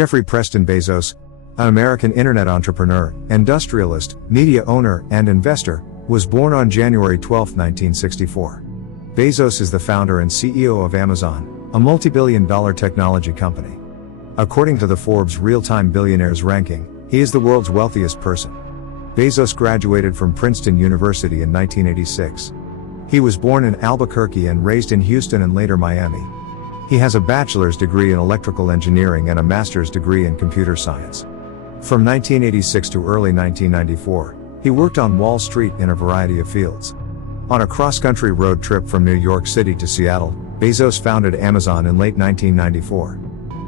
Jeffrey Preston Bezos, an American internet entrepreneur, industrialist, media owner, and investor, was born on January 12, 1964. Bezos is the founder and CEO of Amazon, a multi-billion-dollar technology company. According to the Forbes Real-Time Billionaires ranking, he is the world's wealthiest person. Bezos graduated from Princeton University in 1986. He was born in Albuquerque and raised in Houston and later Miami. He has a bachelor's degree in electrical engineering and a master's degree in computer science. From 1986 to early 1994, he worked on Wall Street in a variety of fields. On a cross-country road trip from New York City to Seattle, Bezos founded Amazon in late 1994.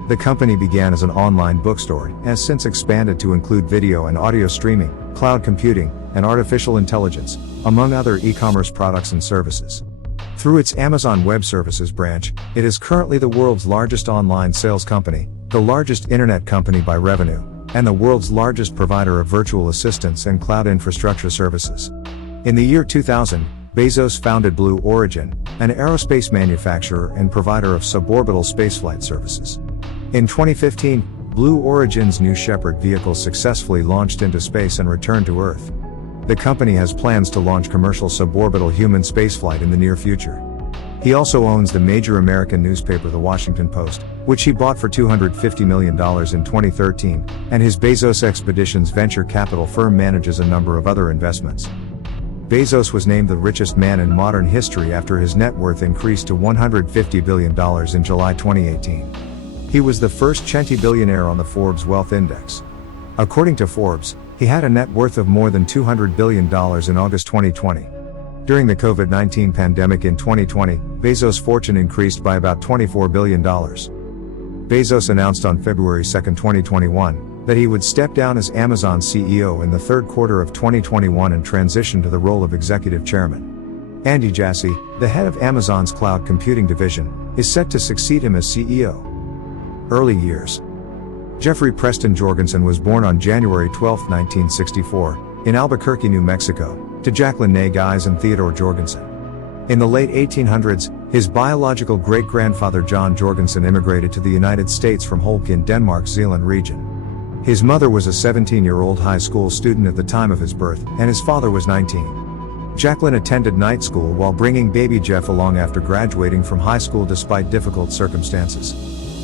The company began as an online bookstore and has since expanded to include video and audio streaming, cloud computing, and artificial intelligence, among other e-commerce products and services. Through its Amazon Web Services branch, it is currently the world's largest online sales company, the largest internet company by revenue, and the world's largest provider of virtual assistants and cloud infrastructure services. In the year 2000, Bezos founded Blue Origin, an aerospace manufacturer and provider of suborbital spaceflight services. In 2015, Blue Origin's New Shepard vehicle successfully launched into space and returned to Earth. The company has plans to launch commercial suborbital human spaceflight in the near future. He also owns the major American newspaper The Washington Post, which he bought for $250 million in 2013, and his Bezos Expeditions venture capital firm manages a number of other investments. Bezos was named the richest man in modern history after his net worth increased to $150 billion in July 2018. He was the first centibillionaire on the Forbes Wealth Index. According to Forbes, he had a net worth of more than $200 billion in August 2020. During the COVID-19 pandemic in 2020, Bezos' fortune increased by about $24 billion. Bezos announced on February 2, 2021, that he would step down as Amazon CEO in the third quarter of 2021 and transition to the role of executive chairman. Andy Jassy, the head of Amazon's cloud computing division, is set to succeed him as CEO. Early years. Jeffrey Preston Jorgensen was born on January 12, 1964, in Albuquerque, New Mexico, to Jacqueline Ney Guise and Theodore Jorgensen. In the late 1800s, his biological great-grandfather John Jorgensen immigrated to the United States from Holk in Denmark's Zeeland region. His mother was a 17-year-old high school student at the time of his birth, and his father was 19. Jacqueline attended night school while bringing baby Jeff along after graduating from high school despite difficult circumstances.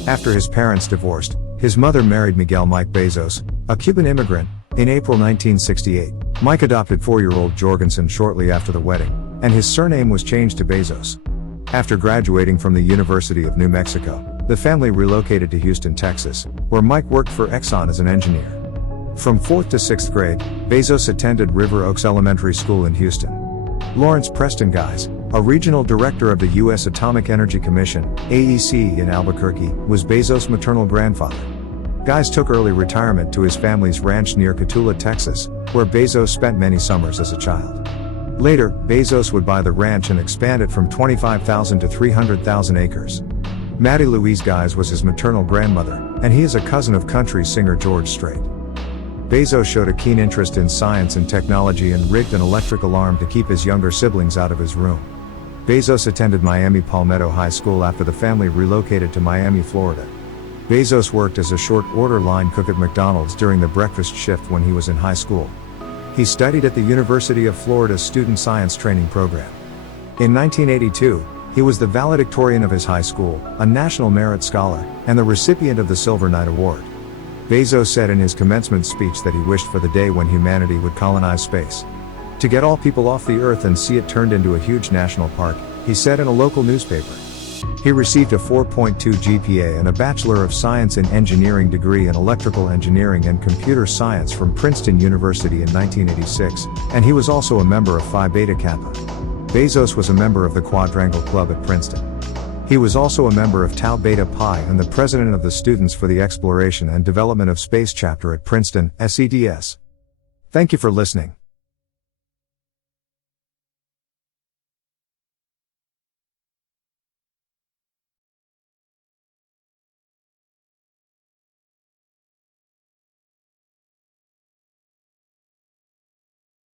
After his parents divorced, his mother married Miguel Mike Bezos, a Cuban immigrant, in April 1968. Mike adopted 4-year-old Jorgensen shortly after the wedding, and his surname was changed to Bezos. After graduating from the University of New Mexico, the family relocated to Houston, Texas, where Mike worked for Exxon as an engineer. From 4th to 6th grade, Bezos attended River Oaks Elementary School in Houston. Lawrence Preston Guise, a regional director of the U.S. Atomic Energy Commission, AEC in Albuquerque, was Bezos' maternal grandfather. Guise took early retirement to his family's ranch near Cotulla, Texas, where Bezos spent many summers as a child. Later, Bezos would buy the ranch and expand it from 25,000 to 300,000 acres. Maddie Louise Guise was his maternal grandmother, and he is a cousin of country singer George Strait. Bezos showed a keen interest in science and technology and rigged an electric alarm to keep his younger siblings out of his room. Bezos attended Miami Palmetto High School after the family relocated to Miami, Florida. Bezos worked as a short order line cook at McDonald's during the breakfast shift when he was in high school. He studied at the University of Florida's Student Science Training Program. In 1982, he was the valedictorian of his high school, a National Merit Scholar, and the recipient of the Silver Knight Award. Bezos said in his commencement speech that he wished for the day when humanity would colonize space. To get all people off the Earth and see it turned into a huge national park, he said in a local newspaper. He received a 4.2 GPA and a Bachelor of Science in Engineering degree in Electrical Engineering and Computer Science from Princeton University in 1986, and he was also a member of Phi Beta Kappa. Bezos was a member of the Quadrangle Club at Princeton. He was also a member of Tau Beta Pi and the president of the Students for the Exploration and Development of Space chapter at Princeton, SEDS. Thank you for listening.